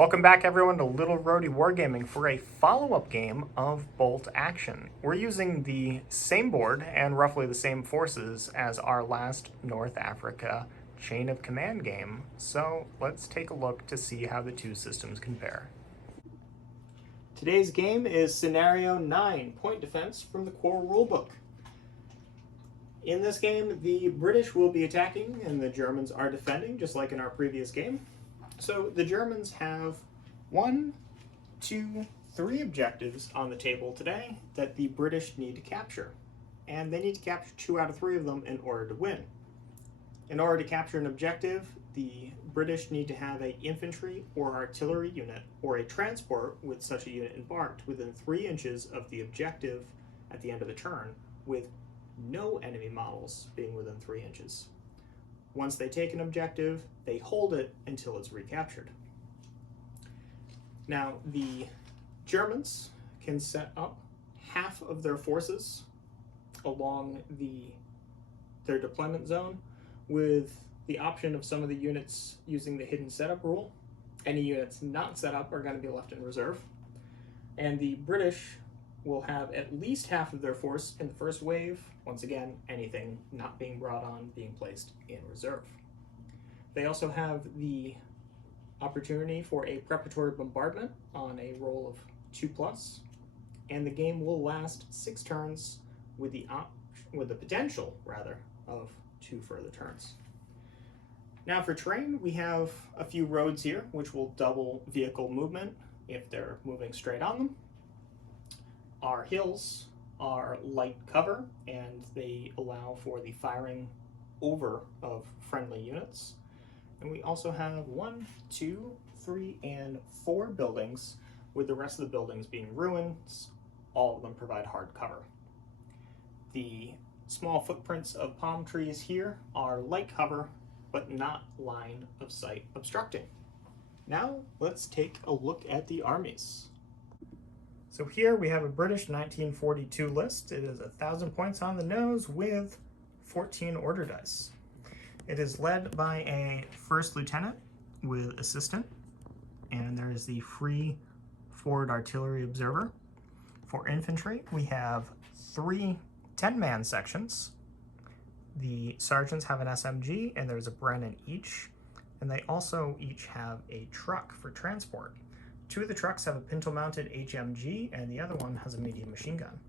Welcome back everyone to Little Roadie Wargaming for a follow-up game of Bolt Action. We're using the same board and roughly the same forces as our last North Africa Chain of Command game, so let's take a look to see how the two systems compare. Today's game is Scenario 9, Point Defense from the core rulebook. In this game, the British will be attacking and the Germans are defending, just like in our previous game. So the Germans have 1, 2, 3 objectives on the table today that the British need to capture. And they need to capture 2 out of 3 of them in order to win. In order to capture an objective, the British need to have an infantry or artillery unit or a transport with such a unit embarked within 3 inches of the objective at the end of the turn, with no enemy models being within 3 inches. Once they take an objective, they hold it until it's recaptured. Now, the Germans can set up half of their forces along their deployment zone with the option of some of the units using the hidden setup rule. Any units not set up are going to be left in reserve. And the British will have at least half of their force in the first wave. Once again, anything not being brought on being placed in reserve. They also have the opportunity for a preparatory bombardment on a roll of 2+, and the game will last 6 turns with the potential, rather, of 2 further turns. Now for terrain, we have a few roads here which will double vehicle movement if they're moving straight on them. Our hills are light cover, and they allow for the firing over of friendly units. And we also have 1, 2, 3, and 4 buildings, with the rest of the buildings being ruins. All of them provide hard cover. The small footprints of palm trees here are light cover, but not line of sight obstructing. Now let's take a look at the armies. So here we have a British 1942 list. It is 1,000 points on the nose with 14 order dice. It is led by a first lieutenant with assistant, and there is the free forward artillery observer. For infantry, we have 3 10-man sections. The sergeants have an SMG, and there's a Brennan each, and they also each have a truck for transport. 2 of the trucks have a pintle-mounted HMG, and the other one has a medium machine gun.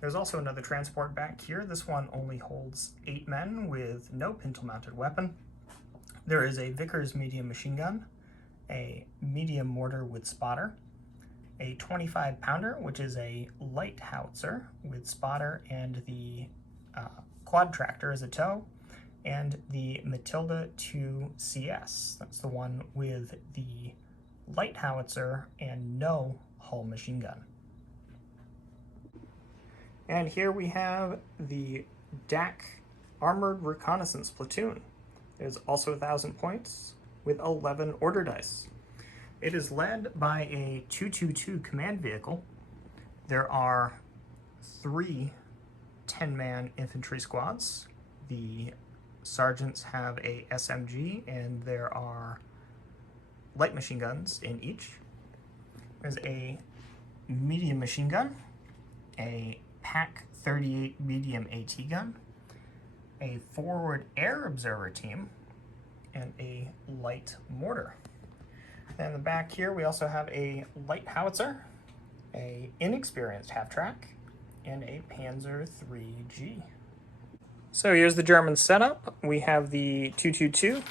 There's also another transport back here. This one only holds 8 men with no pintle-mounted weapon. There is a Vickers medium machine gun, a medium mortar with spotter, a 25-pounder, which is a light howitzer with spotter and the quad tractor as a tow, and the Matilda 2 CS. That's the one with the light howitzer and no hull machine gun. And here we have the DAC Armored Reconnaissance Platoon. It is also 1,000 points with 11 order dice. It is led by a 222 command vehicle. There are 3 10-man infantry squads. The sergeants have a SMG, and there are light machine guns in each. There's a medium machine gun, a PAC 38 medium AT gun, a forward air observer team, and a light mortar. Then in the back here we also have a light howitzer, a inexperienced half-track, and a Panzer 3G. So here's the German setup. We have the 222,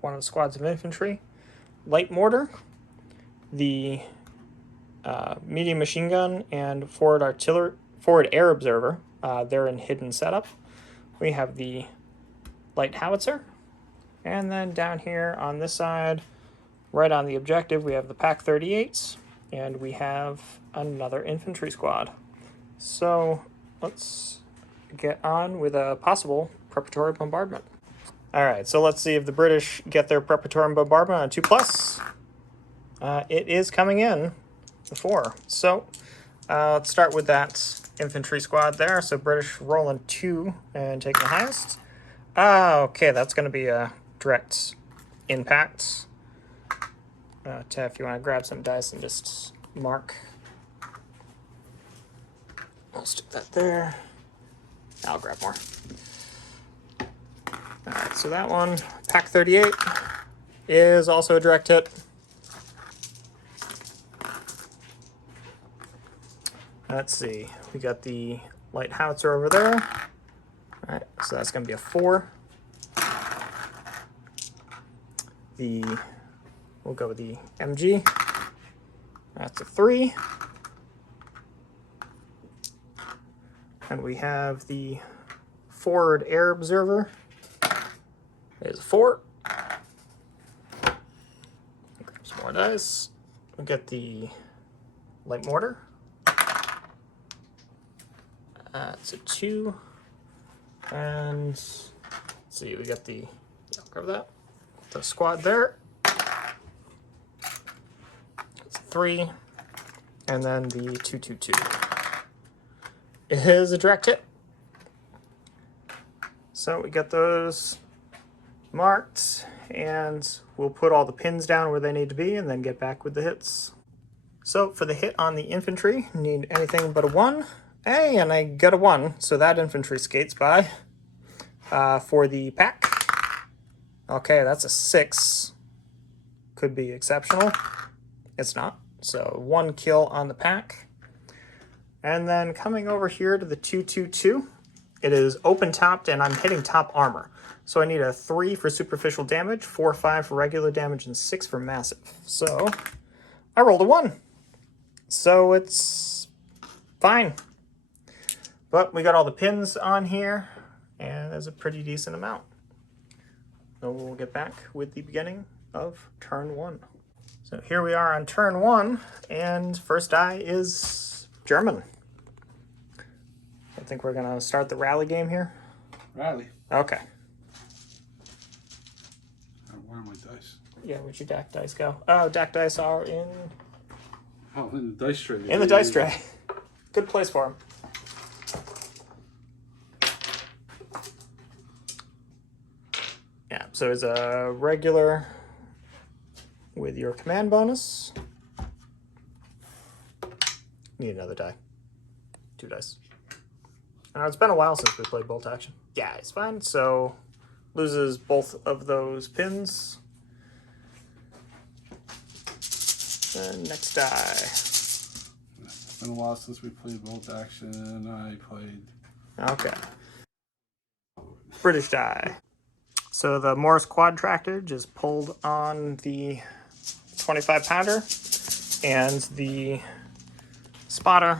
one of the squads of infantry, light mortar, the medium machine gun, and forward air observer. They're in hidden setup. We have the light howitzer, and then down here on this side, right on the objective, we have the PAC 38s, and we have another infantry squad. So let's get on with a possible preparatory bombardment. All right, so let's see if the British get their preparatory bombardment on 2+. It is coming in, the 4. So let's start with that infantry squad there. So British rolling 2 and taking the highest. Okay, that's going to be a direct impact. Tiff, you want to grab some dice and just mark. I'll stick that there. I'll grab more. Alright, so that one, pack 38, is also a direct hit. Let's see, we got the light howitzer over there. Alright, so that's going to be a 4. We'll go with the MG. That's a 3. And we have the forward air observer. There's a 4. Grab some more dice. We'll get the light mortar. It's a 2. And let's see, we got the, I'll grab that. The squad there. It's a 3. And then the 222. It is a direct hit. So we got those marked, and we'll put all the pins down where they need to be and then get back with the hits. So for the hit on the infantry, need anything but a 1. Hey, and I got a 1, so that infantry skates by. For the pack, okay, that's a 6. Could be exceptional. It's not. So 1 kill on the pack. And then coming over here to the 222, it is open topped and I'm hitting top armor. So I need a 3 for superficial damage, 4, 5 for regular damage, and 6 for massive. So I rolled a 1. So it's fine. But we got all the pins on here, and there's a pretty decent amount. So we'll get back with the beginning of turn 1. So here we are on turn 1, and first die is German. I think we're gonna start the rally game here. Rally? Okay. Where are my dice? Yeah, where'd your DAC dice go? Oh, DAC dice are in... Oh, in the dice tray. In the dice tray. Good place for them. Yeah, so it's a regular with your command bonus. Need another die. 2 dice. It's been a while since we played bolt action. Yeah, it's fine. So loses both of those pins. And next die. It's been a while since we played bolt action. I played. Okay. British die. So the Morris quad tractor just pulled on the 25 pounder, and the spotter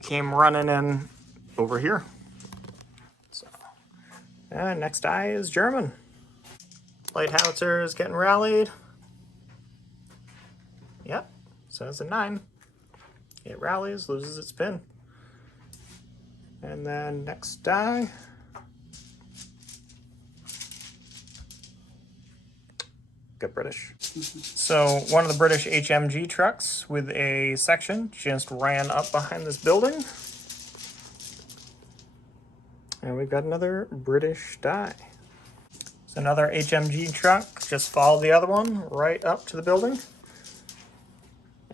came running in over here. So, next die is German. Light howitzer is getting rallied. Yep, so it's a 9. It rallies, loses its pin. And then next die. Good British. So one of the British HMG trucks with a section just ran up behind this building. And we've got another British die. So another HMG truck just followed the other one right up to the building.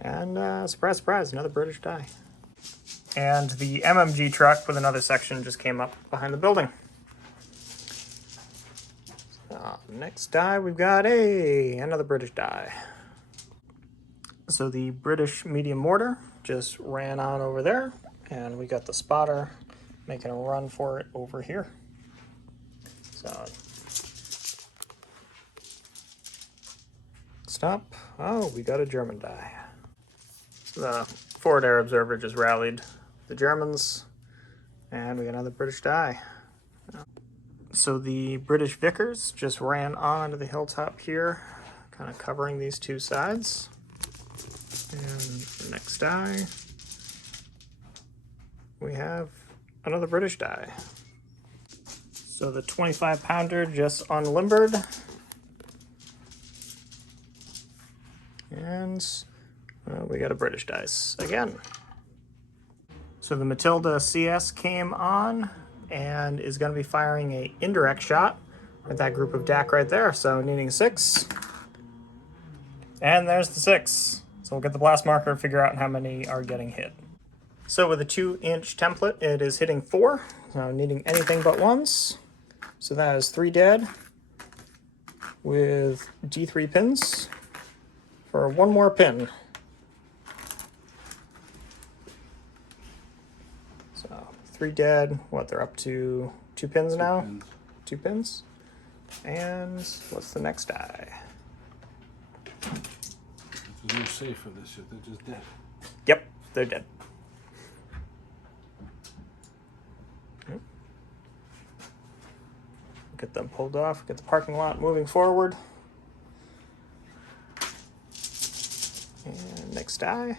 And surprise, surprise, another British die. And the MMG truck with another section just came up behind the building. Next die, we've got another British die. So the British medium mortar just ran on over there, and we got the spotter making a run for it over here. So stop. Oh, we got a German die. The forward air observer just rallied the Germans, and we got another British die. So the British Vickers just ran onto the hilltop here, kind of covering these two sides. And the next die, we have another British die. So the 25 pounder just unlimbered. And we got a British dice again. So the Matilda CS came on and is going to be firing a indirect shot at that group of DAC right there. So needing 6. And there's the 6. So we'll get the blast marker, figure out how many are getting hit. So with a 2-inch template, it is hitting 4. So needing anything but 1s. So that is 3 dead with D3 pins for 1 more pin. So 3 dead. What, they're up to 2 pins now? 2 pins. 2 pins. And what's the next die? There's no safe for this shit. They're just dead. Yep, they're dead. Get them pulled off, get the parking lot moving forward. And next die.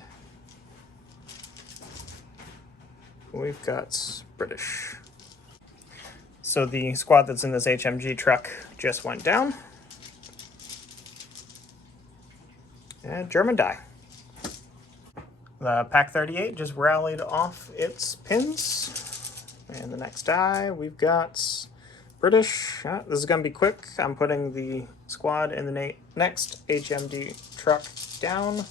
We've got British. So the squad that's in this HMG truck just went down. And German die. The Pack 38 just rallied off its pins. And the next die, we've got British. This is going to be quick. I'm putting the squad in the next HMD truck down.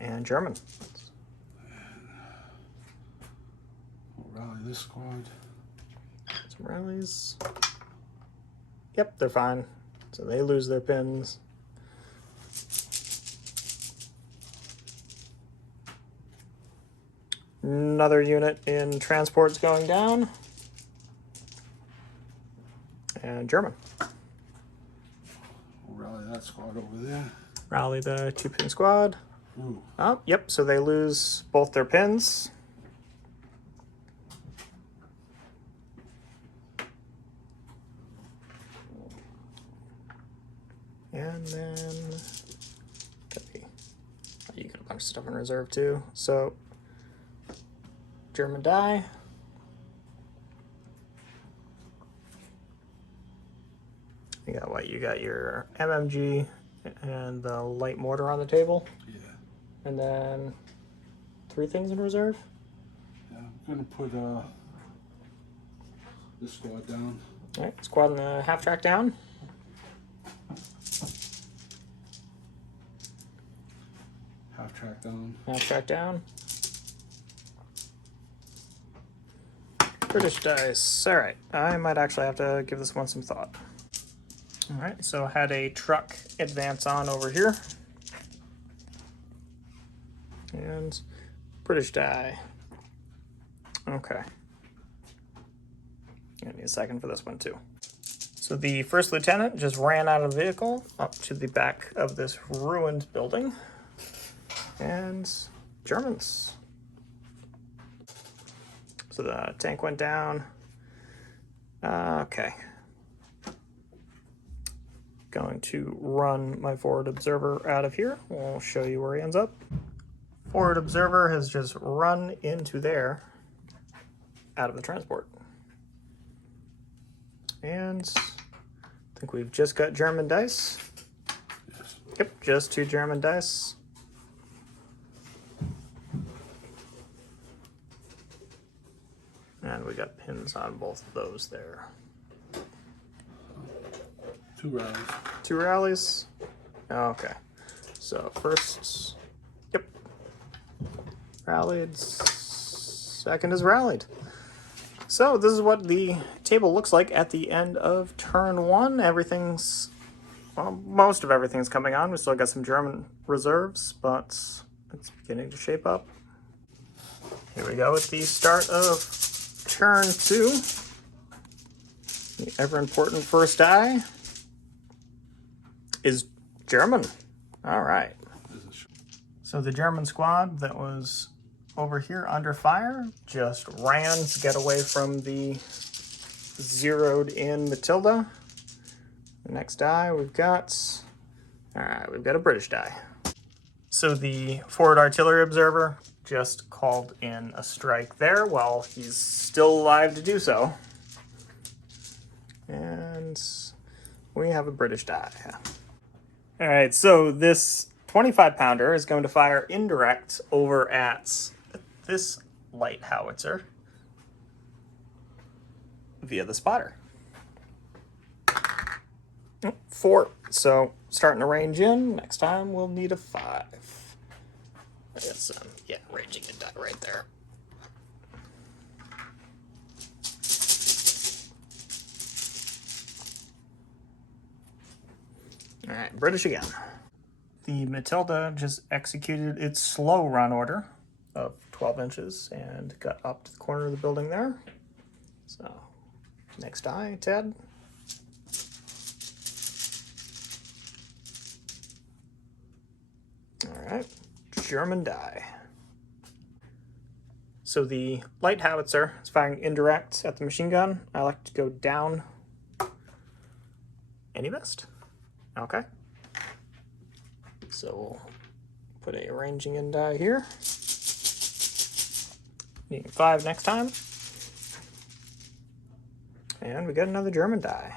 And German. We'll rally this squad. Some rallies. Yep, they're fine. So they lose their pins. Another unit in transport's going down. And German. We'll rally that squad over there. Rally the 2-pin squad. Ooh. Oh, yep, so they lose both their pins. And then you got a bunch of stuff in reserve too. So German die. You got what? You got your MMG and the light mortar on the table. Yeah. And then 3 things in reserve. Yeah, I'm gonna put this squad down. All right, squad in the half track down. Half track down. Half track down. British dice. All right, I might actually have to give this one some thought. All right, so I had a truck advance on over here. And British die. Okay. I need a second for this one too. So the first lieutenant just ran out of the vehicle up to the back of this ruined building. And Germans. So the tank went down. Okay. Going to run my forward observer out of here. We'll show you where he ends up. Forward observer has just run into there out of the transport. And I think we've just got German dice. Yes. Yep, just 2 German dice. And we got pins on both of those there. 2 rallies. 2 rallies. Okay. So first, yep. Rallied. Second is rallied. So this is what the table looks like at the end of turn 1. Everything's, well, most of everything's coming on. We still got some German reserves, but it's beginning to shape up. Here we go with the start of turn 2. The ever important first die is German. All right. So the German squad that was over here under fire just ran to get away from the zeroed in Matilda. The next die we've got, all right, we've got a British die. So the forward artillery observer just called in a strike there while he's still alive to do so. And we have a British die. All right, so this 25-pounder is going to fire indirect over at this light howitzer via the spotter. 4. so starting to range in. Next time we'll need a 5. I got some, yeah, ranging a die right there. All right, British again. The Matilda just executed its slow run order of 12 inches and got up to the corner of the building there. So, next die, Ted. All right, German die. So the light howitzer is firing indirect at the machine gun. I like to go down. And he missed. Okay. So we'll put a ranging in die here. Needing 5 next time. And we got another German die.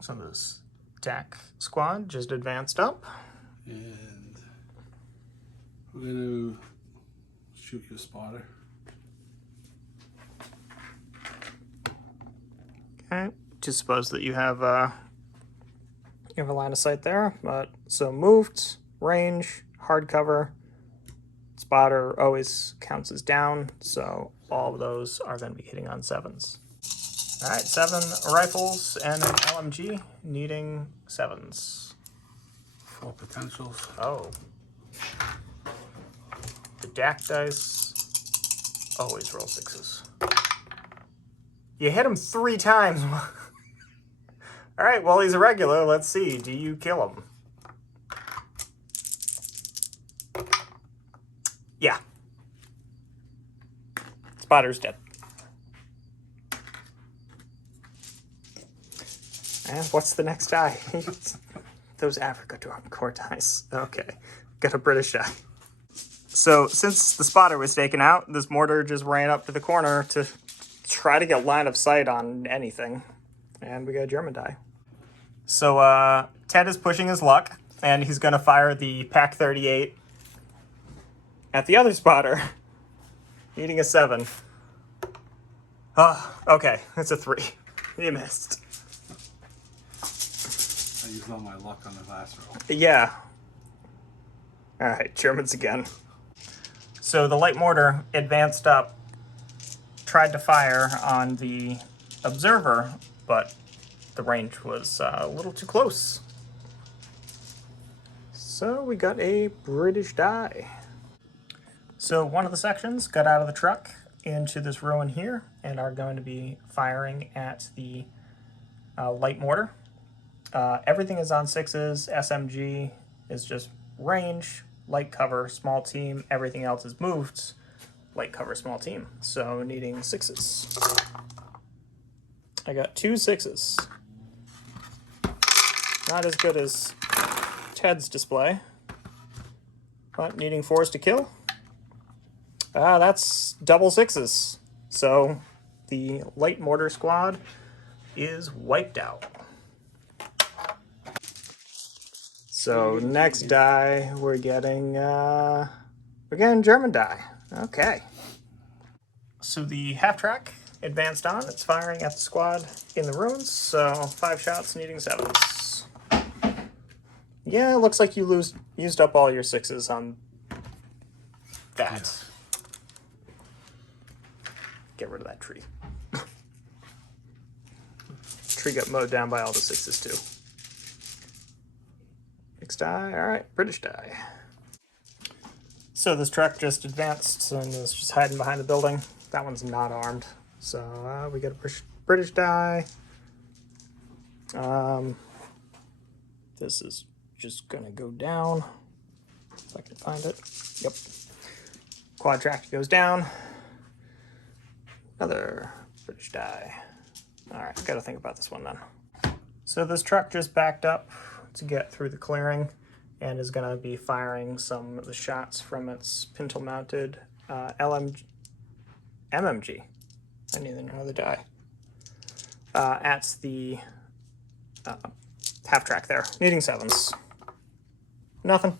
So this attack squad just advanced up. And we're going to shoot your spotter. Okay. Just suppose that you have a line of sight there, but so moved, range, hard cover, spotter always counts as down, so all of those are going to be hitting on 7s. All right, 7 rifles and an LMG needing 7s. 4 potentials. Oh. The DAC dice always roll 6s. You hit him 3 times. All right, well, he's a regular. Let's see. Do you kill him? Yeah. Spotter's dead. And what's the next die? Those Africa core dice. Okay. Got a British die. So, since the spotter was taken out, this mortar just ran up to the corner to try to get line of sight on anything. And we got a German die. So Ted is pushing his luck, and he's going to fire the Pac 38 at the other spotter, needing a 7. Oh, okay, it's a 3. He missed. I used all my luck on the last roll. Yeah. All right, Germans again. So the light mortar advanced up, tried to fire on the observer, but the range was a little too close. So we got a British die. So one of the sections got out of the truck into this ruin here and are going to be firing at the light mortar. Everything is on 6s. SMG is just range, light cover, small team. Everything else is moved, light cover, small team. So needing 6s. I got 2 6s. Not as good as Ted's display, but needing 4s to kill. That's double 6s. So the light mortar squad is wiped out. So next die, we're getting German die. Okay. So the half track advanced on. It's firing at the squad in the ruins. So 5 shots, needing 7s. Yeah, it looks like you used up all your 6s on that. Yes. Get rid of that tree. Tree got mowed down by all the 6s too. Next die, all right, British die. So this truck just advanced and is just hiding behind the building. That one's not armed. So we got a British die. This is just gonna go down, if I can find it. Yep. Quad track goes down. Another British die. All right, gotta think about this one then. So this truck just backed up to get through the clearing and is gonna be firing some of the shots from its pintle-mounted MMG. I didn't even know the die. At the half track there, needing 7s. Nothing.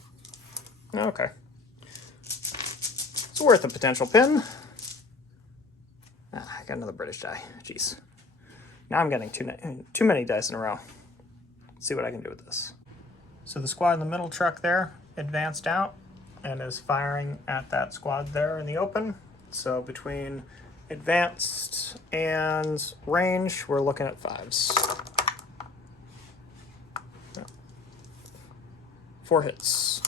Okay. It's worth a potential pin. I got another British die. Jeez. Now I'm getting too many dice in a row. see what I can do with this. So the squad in the middle truck there advanced out and is firing at that squad there in the open. So between advanced and range, we're looking at 5s. 4 hits.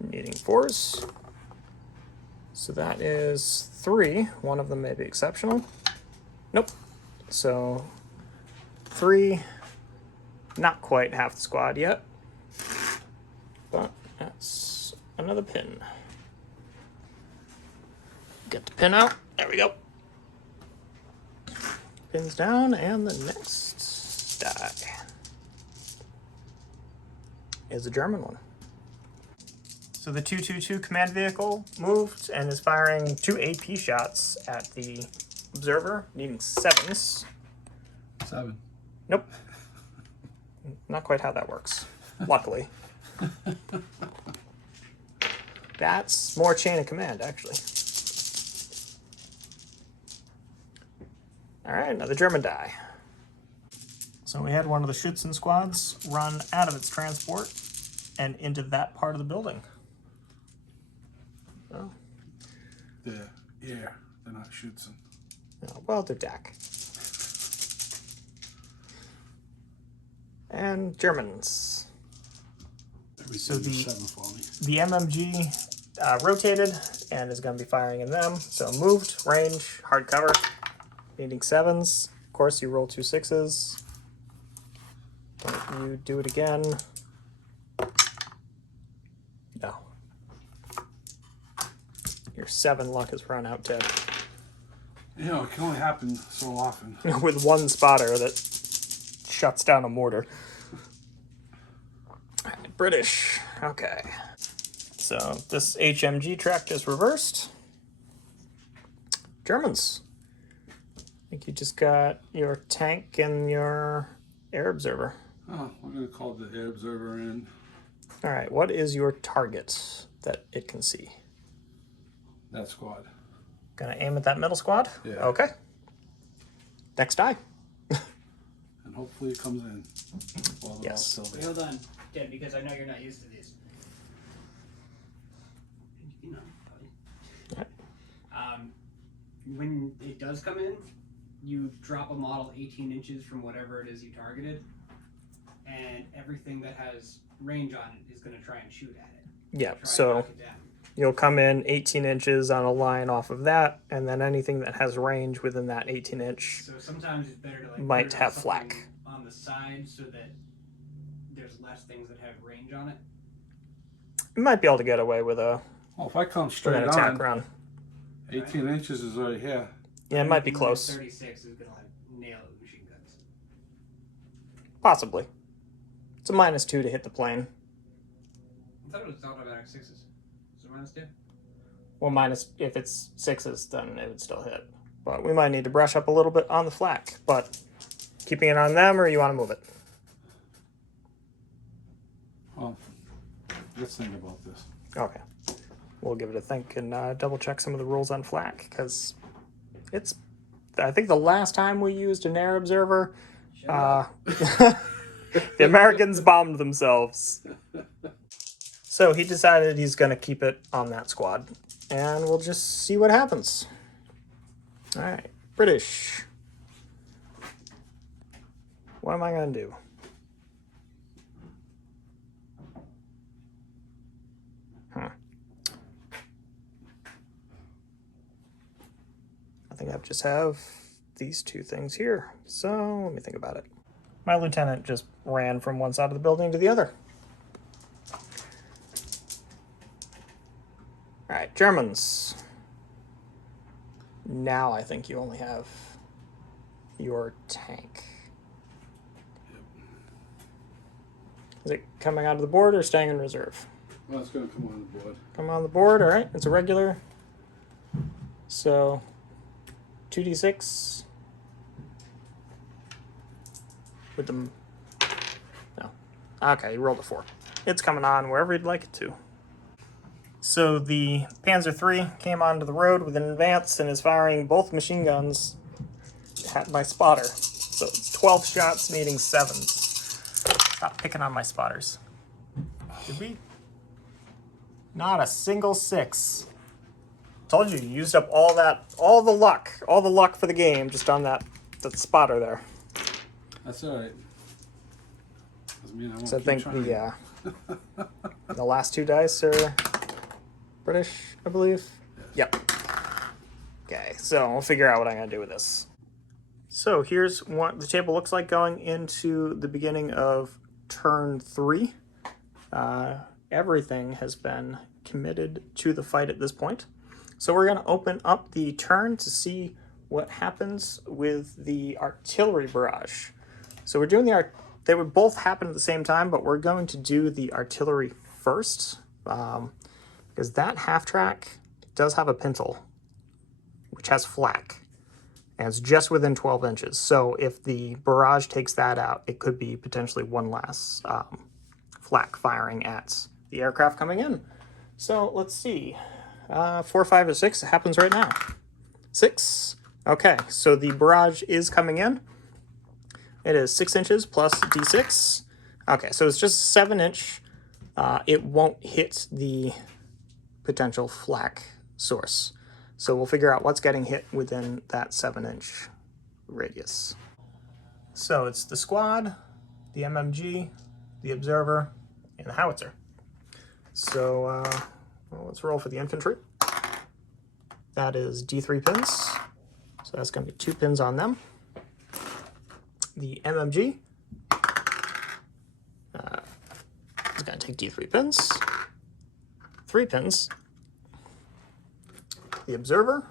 Needing 4s. So that is 3. One of them may be exceptional. Nope. So 3. Not quite half the squad yet. But that's another pin. Get the pin out. There we go. Pins down, and the next die is a German one. So the 222 command vehicle moved and is firing 2 AP shots at the observer, needing 7s. 7. Nope. Not quite how that works, luckily. That's more chain of command, actually. All right, another German die. So we had one of the Schützen squads run out of its transport and into that part of the building. Oh. They're not Schützen. Oh, well, they're DAC. And Germans. So the MMG rotated and is going to be firing in them. So moved, range, hard cover, needing 7s. Of course, you roll 2 6s. Don't you do it again? No. Your 7 luck has run out, Ted. You know, it can only happen so often. With one spotter that shuts down a mortar. British. Okay. So this HMG track is reversed. Germans. I think you just got your tank and your air observer. Oh, we're going to call the air observer in. All right, what is your target that it can see? That squad. Gonna aim at that middle squad? Yeah. Okay. Next die. And hopefully it comes in. While they're all Yes. still there. Wait, hold on, Ted, because I know you're not used to these. You know, Right. when it does come in, you drop a model 18 inches from whatever it is you targeted, and everything that has range on it is going to try and shoot at it. Yeah, Try so and knock it down. you'll come in 18 inches on a line off of that, and then anything that has range within that 18 inch. So sometimes it's better to like Might put have something flak. on the side so that there's less things that have range on it. You might be able to get away with a Well, if I come with straight an attack on, run. 18 inches is right here. Yeah, it might be Anything close. 36 is going to like nail it with machine guns. Possibly. It's a -2 to hit the plane. I thought it was automatic 6s. Is it -2? Well, minus if it's 6s, then it would still hit. But we might need to brush up a little bit on the flak. But keeping it on them, or you want to move it? Well, let's think about this. Okay. We'll give it a think and double check some of the rules on flak, because it's, I think the last time we used an air observer, the Americans bombed themselves. So he decided he's going to keep it on that squad, and we'll just see what happens. All right, British. What am I going to do? I think I just have these 2 things here. So let me think about it. My lieutenant just ran from one side of the building to the other. All right, Germans. Now I think you only have your tank. Is it coming out of the board or staying in reserve? Well, it's going to come on the board. Come on the board, all right. It's a regular. So 2d6 with them. No. Okay, you rolled a 4. It's coming on wherever you'd like it to. So the Panzer III came onto the road with an advance and is firing both machine guns at my spotter. So it's 12 shots needing 7s. Stop picking on my spotters. Did we? Not a single 6. Told you, you used up all the luck for the game just on that spotter there. That's all right. Doesn't mean I won't So I keep think trying. the last 2 dice are British, I believe. Yes. Yep. Okay, so we'll figure out what I'm gonna do with this. So here's what the table looks like going into the beginning of turn 3. Everything has been committed to the fight at this point. So we're going to open up the turn to see what happens with the artillery barrage. So we're doing they would both happen at the same time, but we're going to do the artillery first, because that half track does have a pintle, which has flak, and it's just within 12 inches. So if the barrage takes that out, it could be potentially one less flak firing at the aircraft coming in. So let's see. 4, 5, or 6. It happens right now. 6. Okay, so the barrage is coming in. It is 6 inches plus D6. Okay, so it's just 7-inch. It won't hit the potential flak source. So we'll figure out what's getting hit within that 7-inch radius. So it's the squad, the MMG, the observer, and the howitzer. So well, let's roll for the infantry. That is D3 pins. So that's going to be 2 pins on them. The MMG is going to take D3 pins. 3 pins. The observer,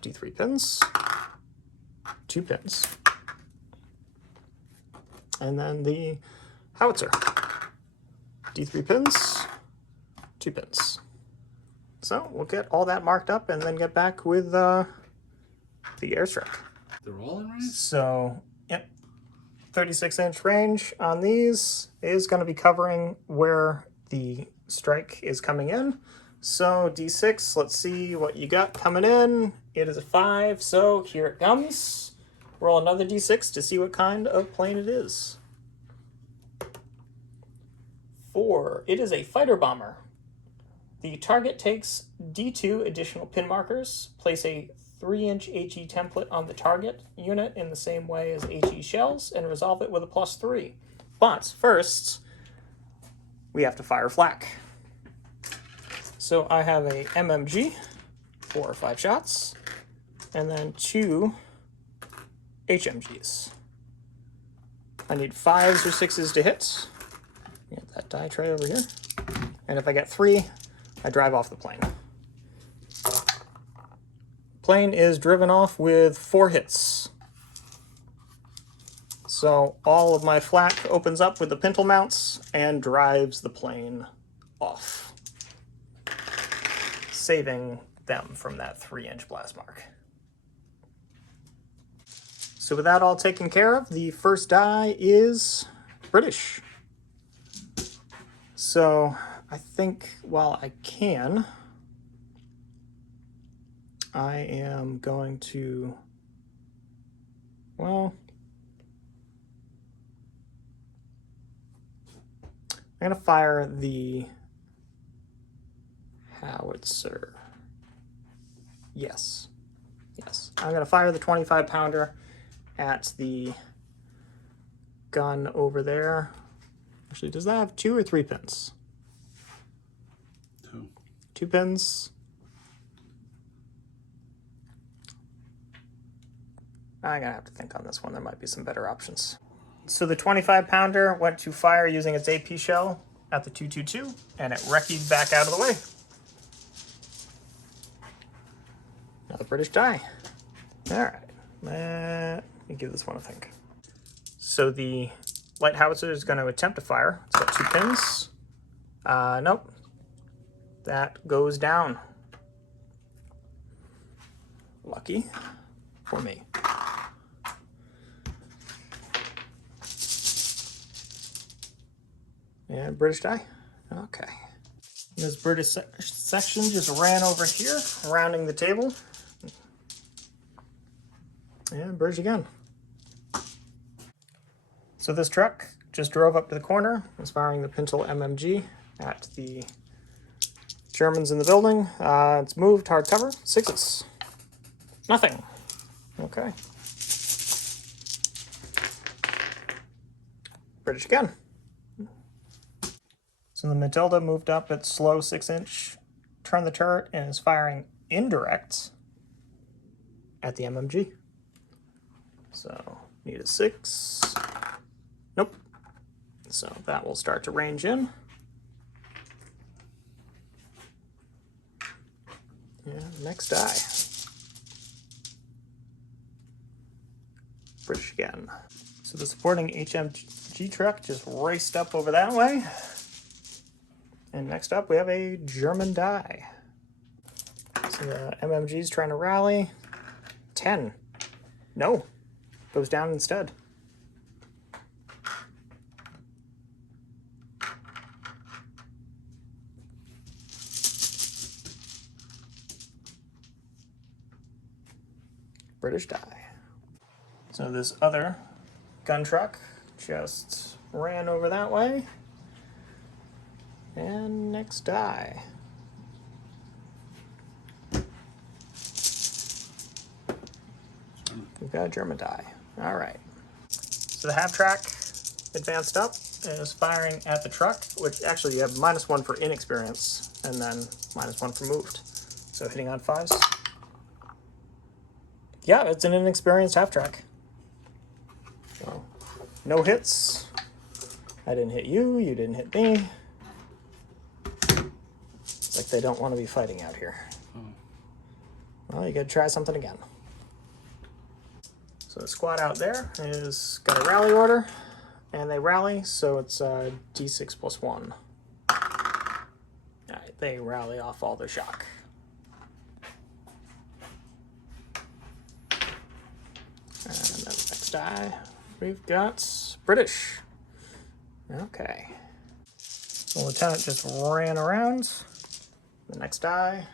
D3 pins. 2 pins. And then the howitzer, D3 pins, 2 pins. So we'll get all that marked up and then get back with the airstrike. They're all in range? So, yep, 36-inch range on these is going to be covering where the strike is coming in. So D6, let's see what you got coming in. It is a 5, so here it comes. Roll another D6 to see what kind of plane it is. 4, it is a fighter bomber. The target takes D2 additional pin markers. Place a 3-inch HE template on the target unit in the same way as HE shells and resolve it with a +3. But first, we have to fire flak. So I have a MMG, 4 or 5 shots, and then 2 HMGs. I need 5s or 6s to hit. Get that die tray over here. And if I get 3, I drive off the plane. Plane is driven off with 4 hits. So all of my flak opens up with the pintle mounts and drives the plane off, saving them from that 3-inch blast mark. So with that all taken care of, the first die is British. So I think while I can, I am going to, well, I'm going to fire the howitzer. Yes. I'm going to fire the 25-pounder at the gun over there. Actually, does that have 2 or 3 pins? 2. 2 pins. I'm going to have to think on this one. There might be some better options. So the 25-pounder went to fire using its AP shell at the 222, and it recce'd back out of the way. Another British die. All right. Let me give this one a think. So the light howitzer is going to attempt to fire. It's got 2 pins. Nope. That goes down. Lucky for me. And British die. Okay. This British section just ran over here, rounding the table. And bridge again. So this truck just drove up to the corner, was firing the Pintle MMG at the Germans in the building. It's moved, hard cover, 6s. Nothing. Okay. British again. So the Matilda moved up at slow 6-inch, turned the turret, and is firing indirect at the MMG. So need a 6. Nope. So that will start to range in. And next die. British again. So the supporting HMG truck just raced up over that way. And next up we have a German die. So the MMG is trying to rally. 10. No. Goes down instead. British die. So this other gun truck just ran over that way. And next die. We've got a German die. All right. So the half track advanced up and is firing at the truck, which actually you have -1 for inexperience and then -1 for moved. So hitting on 5s. Yeah, it's an inexperienced half track. So, no hits. I didn't hit you, you didn't hit me. It's like they don't want to be fighting out here. Well, you gotta try something again. So the squad out there is got a rally order, and they rally, so it's D6 + 1. Alright, they rally off all their shock. And then the next die, we've got British. Okay. The lieutenant just ran around. The next die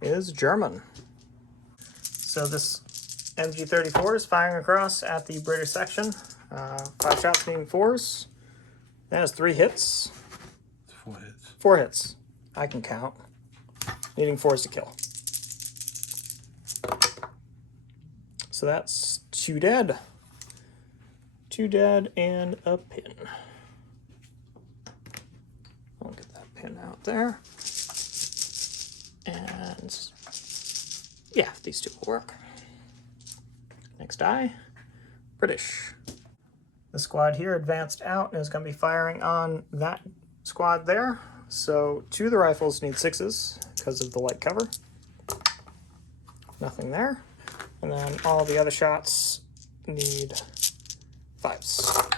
is German. So this MG34 is firing across at the British section. 5 shots needing 4s. That has 3 hits. 4 hits. 4 hits. I can count. Needing 4s to kill. So that's 2 dead. 2 dead and a pin. I'll get that pin out there. And yeah, these 2 will work. Next die, British. The squad here advanced out and is going to be firing on that squad there. So 2 of the rifles need 6s because of the light cover. Nothing there. And then all the other shots need 5s.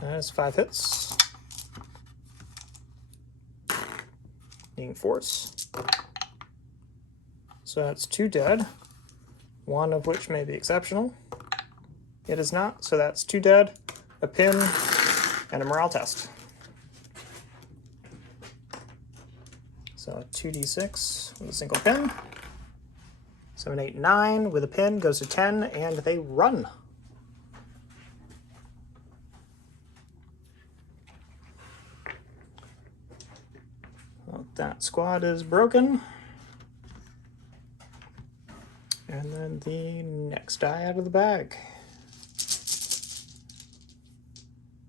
That's 5 hits. Needing 4s. So that's 2 dead, 1 of which may be exceptional. It is not, so that's 2 dead, a pin, and a morale test. So 2d6 with a single pin. 7, 8, 9 with a pin goes to 10, and they run. Well, that squad is broken. And then the next die out of the bag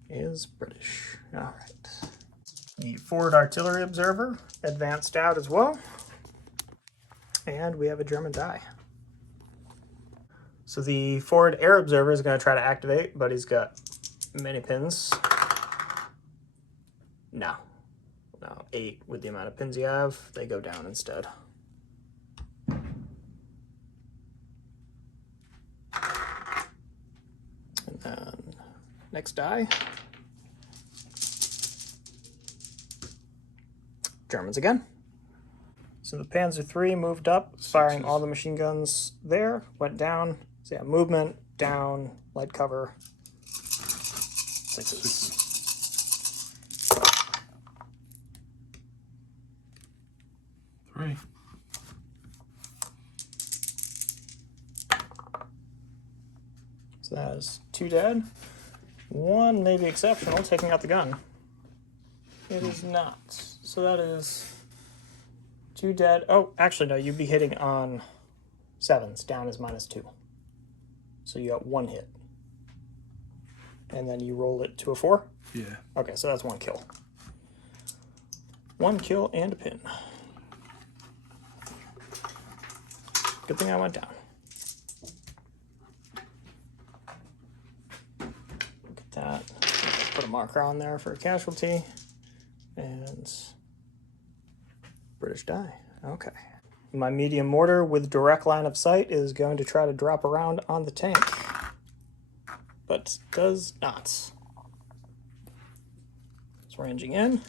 is British. All right. The forward artillery observer advanced out as well. And we have a German die. So the forward air observer is going to try to activate, but he's got many pins. No. 8 with the amount of pins you have, they go down instead. And then next die. Germans again. So the Panzer III moved up, firing all the machine guns there, went down. So yeah, movement, down, light cover, 6s. 3. So that is 2 dead. 1 maybe exceptional, taking out the gun. It is not. So that is 2 dead. Oh, actually no, you'd be hitting on 7s. Down is -2. So you got 1 hit. And then you roll it to a 4? Yeah. Okay, so that's 1 kill. 1 kill and a pin. Good thing I went down. Look at that. Put a marker on there for a casualty. And British die. Okay. My medium mortar with direct line of sight is going to try to drop around on the tank, but does not. It's ranging in.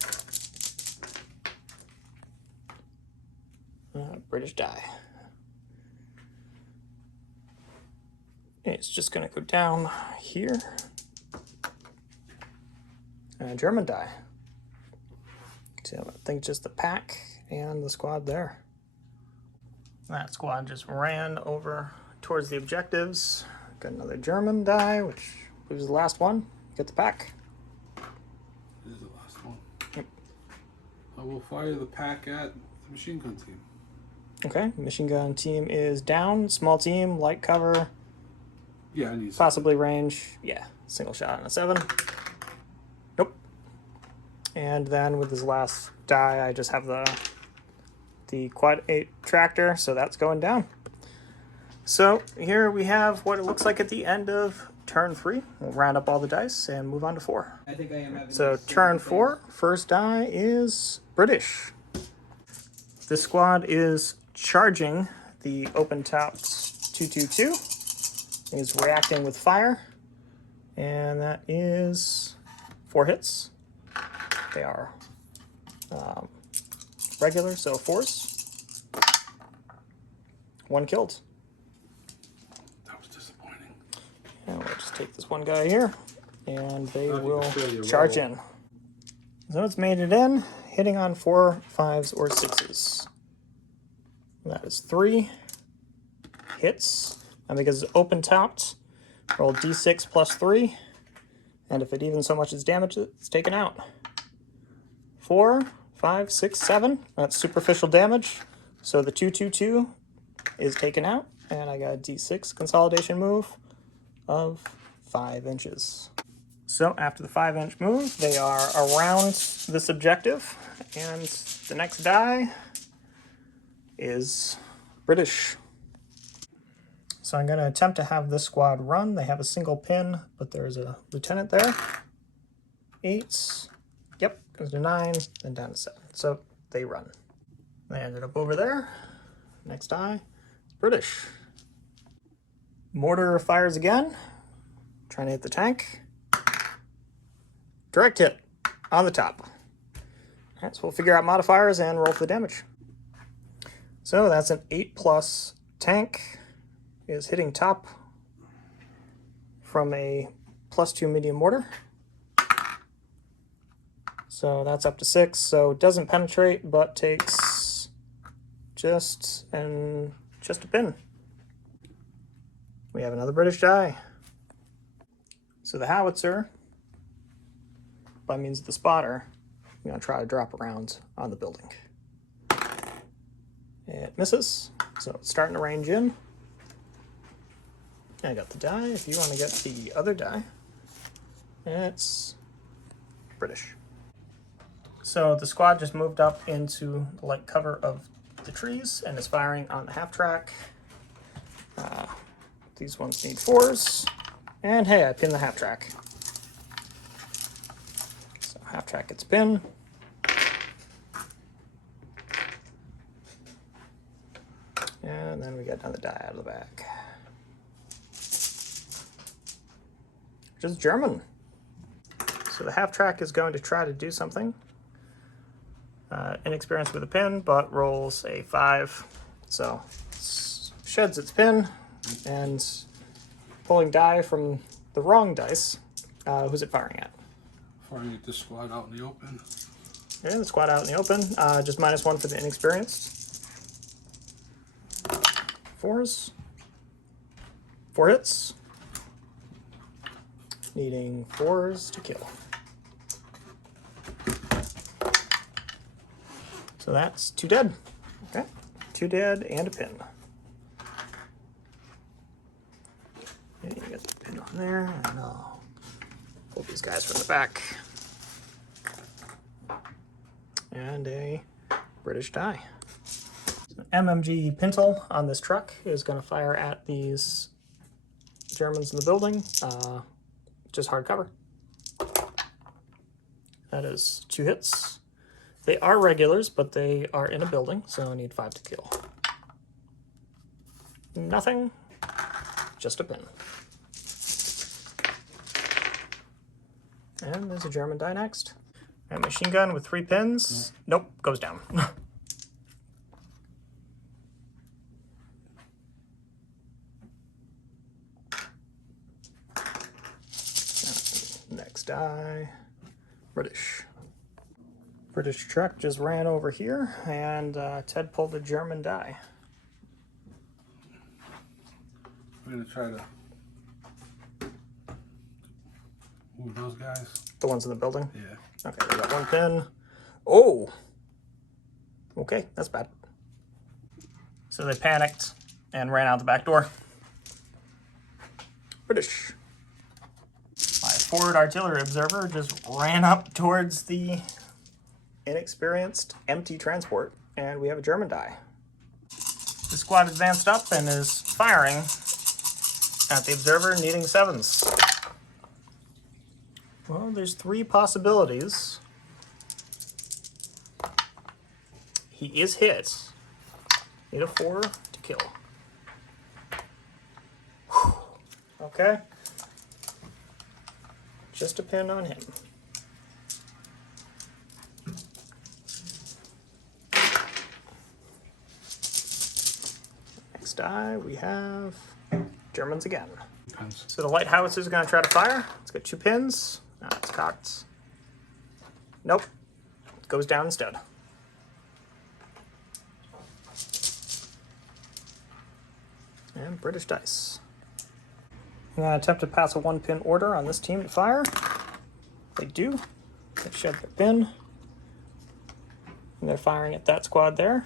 British die. It's just going to go down here. And German die. So I think just the pack and the squad there. That squad just ran over towards the objectives. Got another German die, which was the last one. Get the pack. This is the last one. Yep. I will fire the pack at the machine gun team. Okay, machine gun team is down. Small team, light cover. Yeah, I need possibly range. Yeah, single shot on a 7. Nope. And then with his last die, I just have the quad 8 tractor, so that's going down. So here we have what it looks like at the end of turn 3. We'll round up all the dice and move on to 4. I think I am having So the same turn thing. 4, first die is British. This squad is charging the open-topped 222. Is reacting with fire, and that is 4 hits. They are regular, so 4s. 1 killed. That was disappointing. And we'll just take this one guy here, and they Now you will can fill your charge roll. in. So it's made it in, hitting on 4, 5s, or 6s. That is 3 hits. And because it's open topped, roll d6 plus 3. And if it even so much as damage, it's taken out. 4, 5, 6, 7. That's superficial damage. So the 222 is taken out. And I got a d6 consolidation move of 5 inches. So after the 5-inch move, they are around this objective. And the next die is British. So I'm going to attempt to have this squad run. They have a single pin, but there's a lieutenant there. 8. Yep, goes to 9, then down to 7. So they run. They ended up over there. Next die, British. Mortar fires again. Trying to hit the tank. Direct hit on the top. All right, so we'll figure out modifiers and roll for the damage. So that's an 8+ tank. Is hitting top from a +2 medium mortar. So that's up to 6. So it doesn't penetrate, but takes just a pin. We have another British die. So the howitzer, by means of the spotter, I'm going to try to drop around on the building. It misses, so it's starting to range in. I got the die. If you want to get the other die, it's British. So the squad just moved up into the light cover of the trees and is firing on the half track. These ones need 4s. And hey, I pinned the half track. So half track gets pinned. And then we got another die out of the back. Just German. So the half track is going to try to do something. Inexperienced with a pin, but rolls a 5. So sheds its pin and pulling die from the wrong dice. Who's it firing at? Firing at this squad out in the open. Yeah, the squad out in the open. Just -1 for the inexperienced. 4s. 4 hits. needing 4s to kill. So that's 2 dead. Okay, 2 dead and a pin. Okay, you got the pin on there, and I'll pull these guys from the back. And a British die. So MMG Pintle on this truck is going to fire at these Germans in the building. Just hard cover. That is 2 hits. They are regulars, but they are in a building, so I need 5 to kill. Nothing. Just a pin. And there's a German die next. And machine gun with 3 pins. Nope, goes down. Next die. British truck just ran over here, and Ted pulled a German die. We're gonna try to move those guys. The ones in the building? Yeah. Okay, we got 1 pin. Oh! Okay, that's bad. So they panicked and ran out the back door. British. My forward artillery observer just ran up towards the inexperienced empty transport, and we have a German die. The squad advanced up and is firing at the observer, needing 7s. Well, there's 3 possibilities. He is hit. Need a 4 to kill. Whew. Okay. Just a pin on him. Next die, we have Germans again. Pins. So the light howitzer is going to try to fire. It's got 2 pins. It's cocked. Nope. It goes down instead. And British dice. I'm going to attempt to pass a 1-pin order on this team to fire. They do. They shed their pin. And they're firing at that squad there.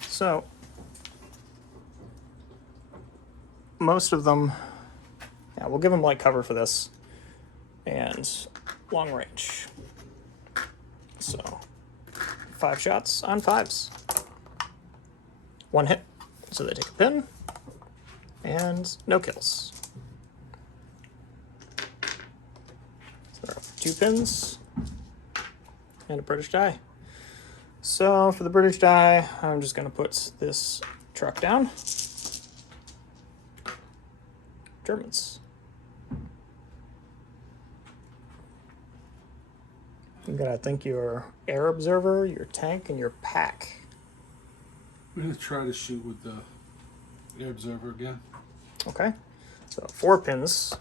So, most of them, yeah, we'll give them light cover for this. And long range. So, 5 shots on 5s. 1 hit. So they take a pin. And no kills. So there are 2 pins. And a British die. So for the British die, I'm just going to put this truck down. Germans. You gotta think your air observer, your tank, and your pack. We're gonna try to shoot with the air observer again. Okay. So 4 pins.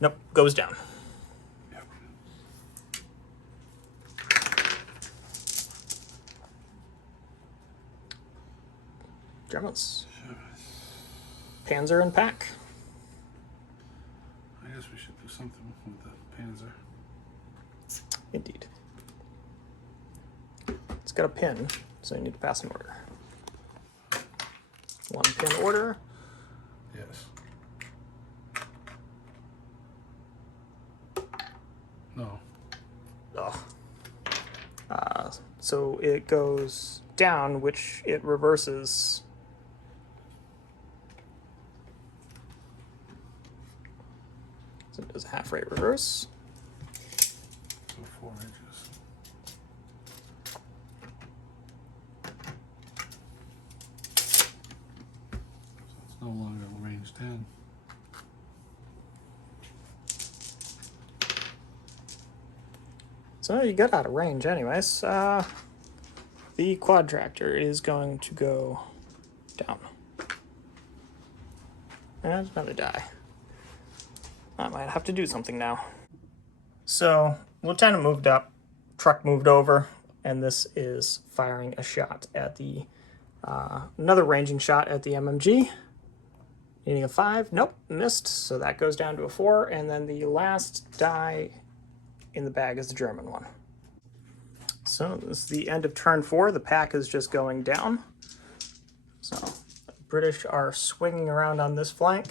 Nope, goes down. Yep. Germans. Panzer and pack. I guess we should do something with the Panzer. Indeed. It's got a pin, so you need to pass an order. 1 pin order. Yes. No. Oh. So it goes down, which it reverses. So it does a half rate reverse. So 4 inches. So it's no longer range 10. So you got out of range anyways. The quad tractor is going to go down. And another die. I might have to do something now. So, Lieutenant moved up, truck moved over, and this is firing a shot at the, another ranging shot at the MMG. Needing a 5. Nope, missed. So that goes down to a 4. And then the last die in the bag is the German one. So this is the end of turn 4. The pack is just going down. So the British are swinging around on this flank.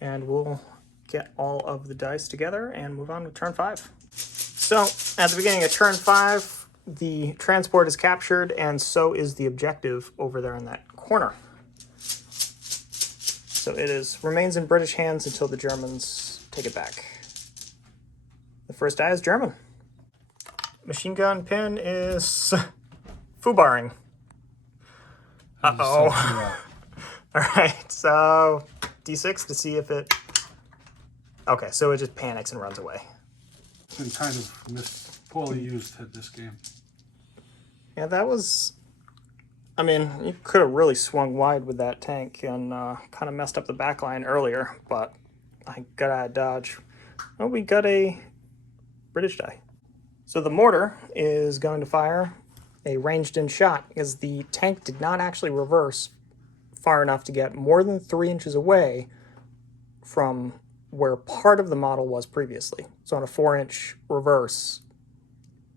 And we'll get all of the dice together and move on to turn 5. So at the beginning of turn 5, the transport is captured, and so is the objective over there in that corner. So it remains in British hands until the Germans take it back. The first die is German. Machine gun pin is foobarring. Uh-oh. All right, so D6 to see if it... Okay, so it just panics and runs away. It's been kind of poorly used at this game. Yeah, that was... I mean, you could have really swung wide with that tank and kind of messed up the back line earlier, but I got out of dodge. Oh, we got a British die. So the mortar is going to fire a ranged-in shot because the tank did not actually reverse far enough to get more than 3 inches away from where part of the model was previously. So on a 4-inch reverse,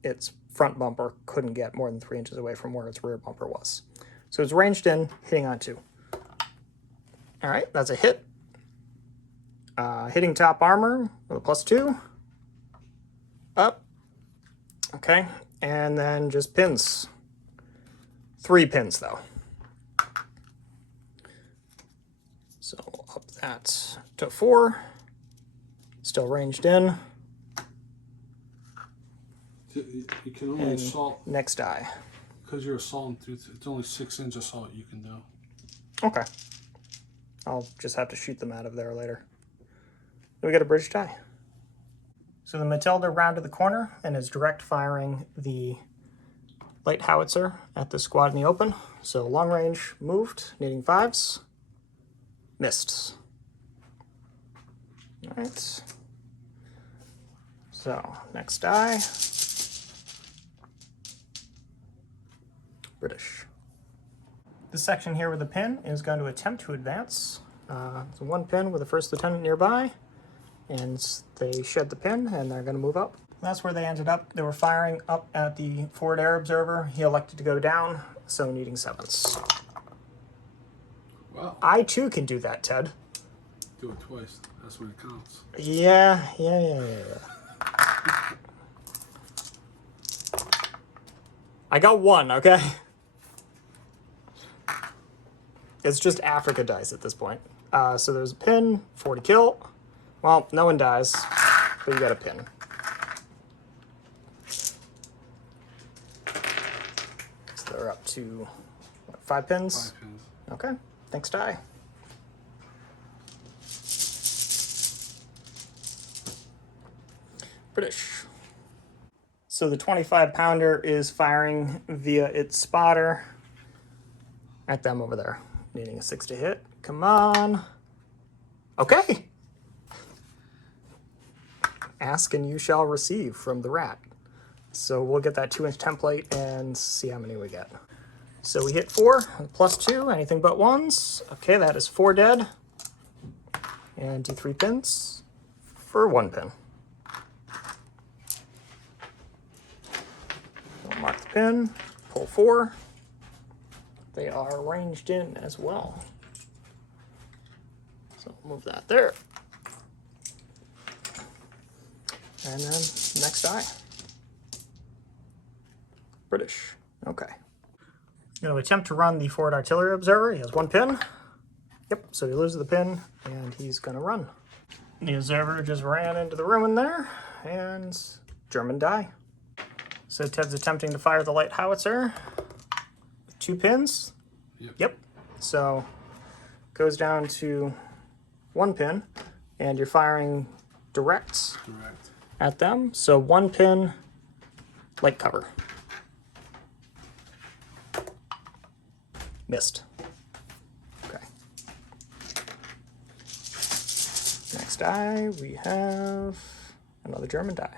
its front bumper couldn't get more than 3 inches away from where its rear bumper was. So it's ranged in, hitting on 2. All right, that's a hit. Hitting top armor with a +2. Up. Okay, and then just pins. 3 pins, though. So up that to 4. Still ranged in. You can only And assault next die. because you're assaulting through. It's only 6-inch assault you can do. Okay. I'll just have to shoot them out of there later. We got a British die. So the Matilda rounded the corner and is direct firing the light howitzer at the squad in the open. So long range moved, needing 5s. Missed. All right. So next die. British. This section here with the pin is going to attempt to advance. It's 1 pin with the first lieutenant nearby, and they shed the pin and they're going to move up. That's where they ended up. They were firing up at the forward air observer. He elected to go down, so needing 7s. Wow. I too can do that, Ted. Do it twice. That's when it counts. Yeah. I got 1, okay? It's just Africa dice at this point. So there's a pin, 40 kill. Well, no one dies, but you got a pin. So they're up to, what, 5 pins? 5 pins. Okay, thanks, die. British. So the 25-pounder is firing via its spotter at them over there. Needing a 6 to hit. Come on. Okay. Ask and you shall receive from the rat. So we'll get that 2-inch template and see how many we get. So we hit 4, +2, anything but 1s. Okay, that is 4 dead. And do 3 pins for 1 pin. We'll mark the pin, pull 4. They are ranged in as well. So move that there. And then next die. British. Okay. Going to attempt to run the forward artillery observer. He has 1 pin. Yep, so he loses the pin and he's going to run. The observer just ran into the ruin there and German die. So Ted's attempting to fire the light howitzer. 2 pins. Yep. So goes down to 1 pin, and you're firing direct at them. So 1 pin, light cover. Missed. Okay. Next die, we have another German die.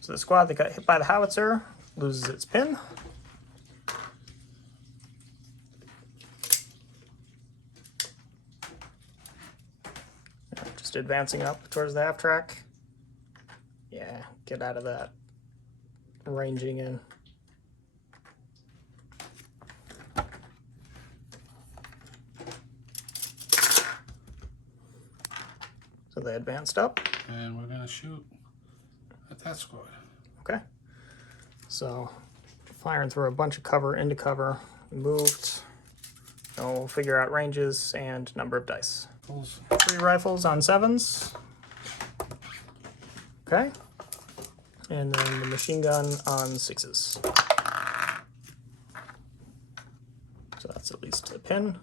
So the squad that got hit by the howitzer loses its pin. just advancing up towards the half track. Yeah, get out of that. Ranging in. So they advanced up. And we're gonna shoot at that squad. Okay. So firing through a bunch of cover into cover. Moved. And we'll figure out ranges and number of dice. 3 rifles on 7s. Okay. And then the machine gun on 6s. So that's at least a pin.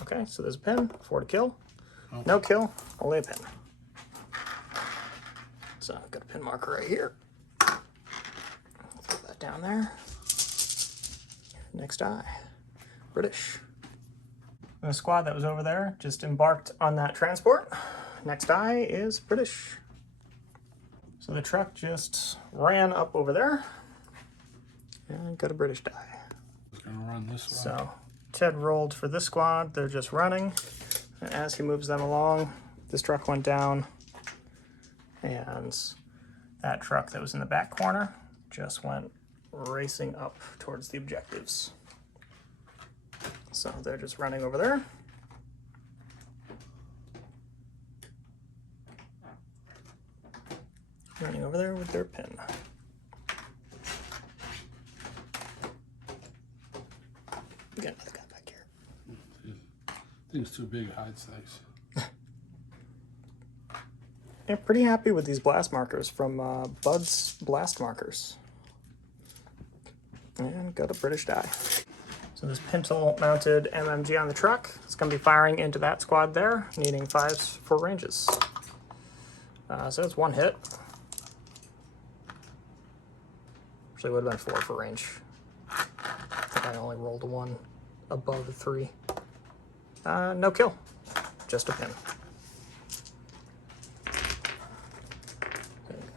Okay, so there's a pin. 4 to kill. Oh. No kill, only a pin. So I've got a pin marker right here. Throw that down there. Next die. British. The squad that was over there just embarked on that transport. Next die is British. So the truck just ran up over there and got a British die. It's gonna run this way. So Ted rolled for this squad. They're just running. And as he moves them along, this truck went down. And that truck that was in the back corner just went racing up towards the objectives. So they're just running over there. Running over there with their pin. We got another guy back here. Thing's too big, hides things. I'm pretty happy with these blast markers from Bud's Blast Markers. And got a British die. So this pintle mounted MMG on the truck. It's going to be firing into that squad there, needing 5s for ranges. So it's 1 hit. Actually, would have been 4 for range. I think I only rolled a 1 above the 3. No kill, just a pin.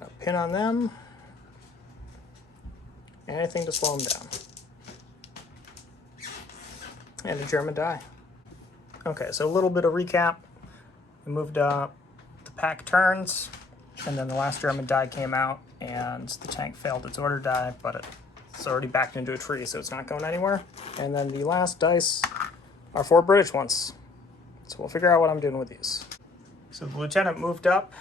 Got a pin on them. Anything to slow them down. And a German die. Okay, so a little bit of recap. We moved up the pack turns, and then the last German die came out, and the tank failed its order die, but it's already backed into a tree, so it's not going anywhere. And then the last dice are 4 British ones. So we'll figure out what I'm doing with these. So the lieutenant moved up,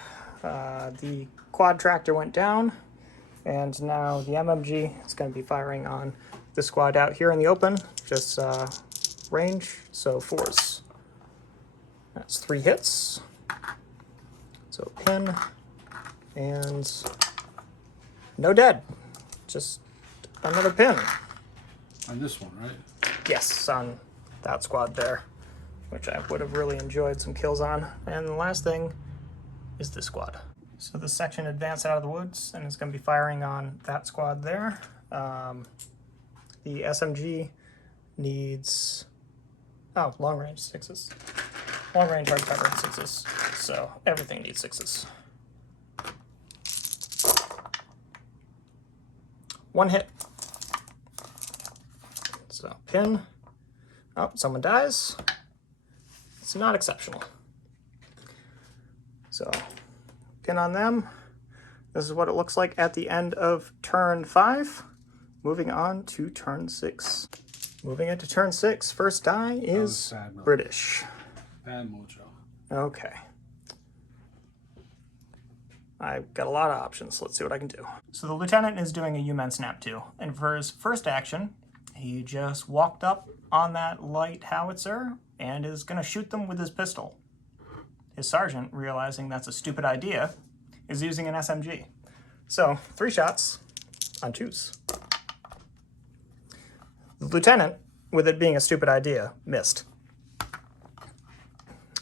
the quad tractor went down, and now the MMG is going to be firing on the squad out here in the open, just range, so 4s. That's 3 hits. So pin, and no dead, just another pin. On this one, right? Yes, on that squad there, which I would have really enjoyed some kills on. And the last thing is this squad. So this section advanced out of the woods, and it's going to be firing on that squad there. The SMG needs, long range 6s. Long range hardcover 6s. So everything needs 6s. 1 hit. So pin. Oh, someone dies. It's not exceptional. So pin on them. This is what it looks like at the end of turn 5. Moving on to turn 6. Moving into turn 6, first die is British. Bad mojo. Okay. I've got a lot of options. Let's see what I can do. So the lieutenant is doing a U-Men snap 2, and for his first action, he just walked up on that light howitzer and is going to shoot them with his pistol. His sergeant, realizing that's a stupid idea, is using an SMG. So 3 shots on 2s. The lieutenant, with it being a stupid idea, missed.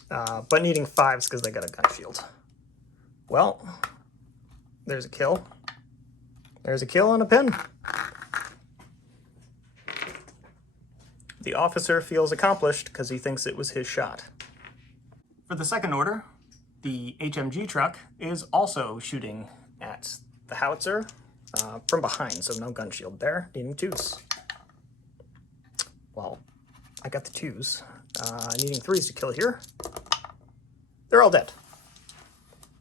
But needing 5s because they got a gun shield. Well, there's a kill. There's a kill and a pin. The officer feels accomplished because he thinks it was his shot. For the second order, the HMG truck is also shooting at the howitzer from behind, so no gun shield there, needing 2s. Well, I got the 2s. Needing 3s to kill here. They're all dead.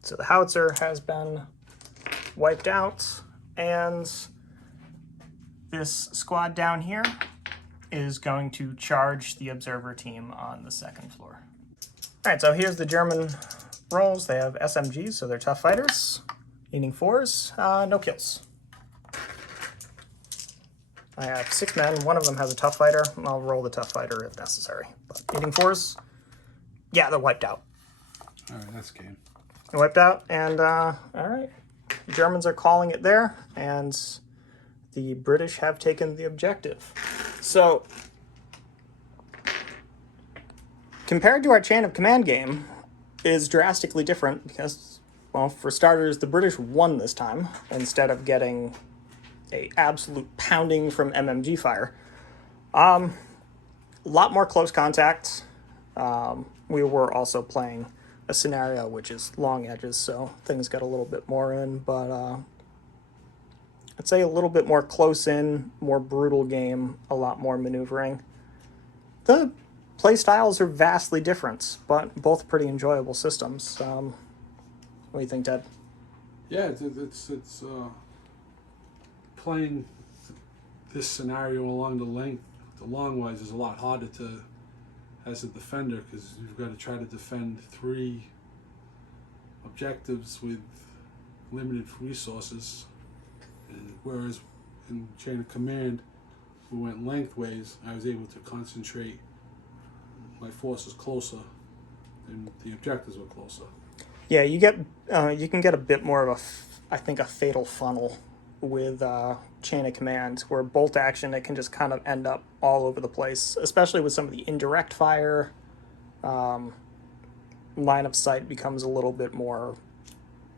So the howitzer has been wiped out, and this squad down here is going to charge the observer team on the second floor. All right, so here's the German rolls. They have SMGs, so they're tough fighters. Eating 4s, no kills. I have 6 men. One of them has a tough fighter. I'll roll the tough fighter if necessary. But eating 4s, yeah, they're wiped out. All right, that's game. They're wiped out, and all right. The Germans are calling it there, and the British have taken the objective. So, compared to our chain of command game, is drastically different because, well, for starters, the British won this time instead of getting a absolute pounding from MMG fire. A lot more close contact. We were also playing a scenario which is long edges, so things got a little bit more in, but I'd say a little bit more close in, more brutal game, a lot more maneuvering. The play styles are vastly different, but both pretty enjoyable systems. What do you think, Ted? Yeah, it's playing this scenario along the long ways is a lot harder to as a defender, because you've got to try to defend 3 objectives with limited resources, whereas in chain of command we went lengthways. I was able to concentrate my forces closer and the objectives were closer. Yeah, you can get a bit more of I think a fatal funnel with chain of command, where bolt action, it can just kind of end up all over the place, especially with some of the indirect fire. Line of sight becomes a little bit more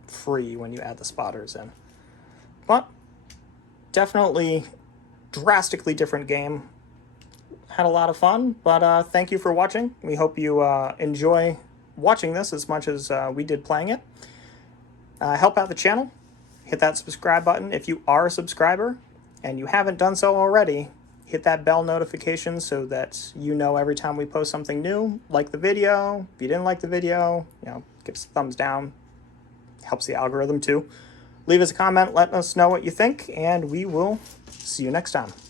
free when you add the spotters in. But definitely drastically different game. Had a lot of fun, but thank you for watching. We hope you enjoy watching this as much as we did playing it. Help out the channel. Hit that subscribe button if you are a subscriber, and you haven't done so already. Hit that bell notification so that you know every time we post something new. Like the video. If you didn't like the video, give us a thumbs down. Helps the algorithm too. Leave us a comment, letting us know what you think, and we will see you next time.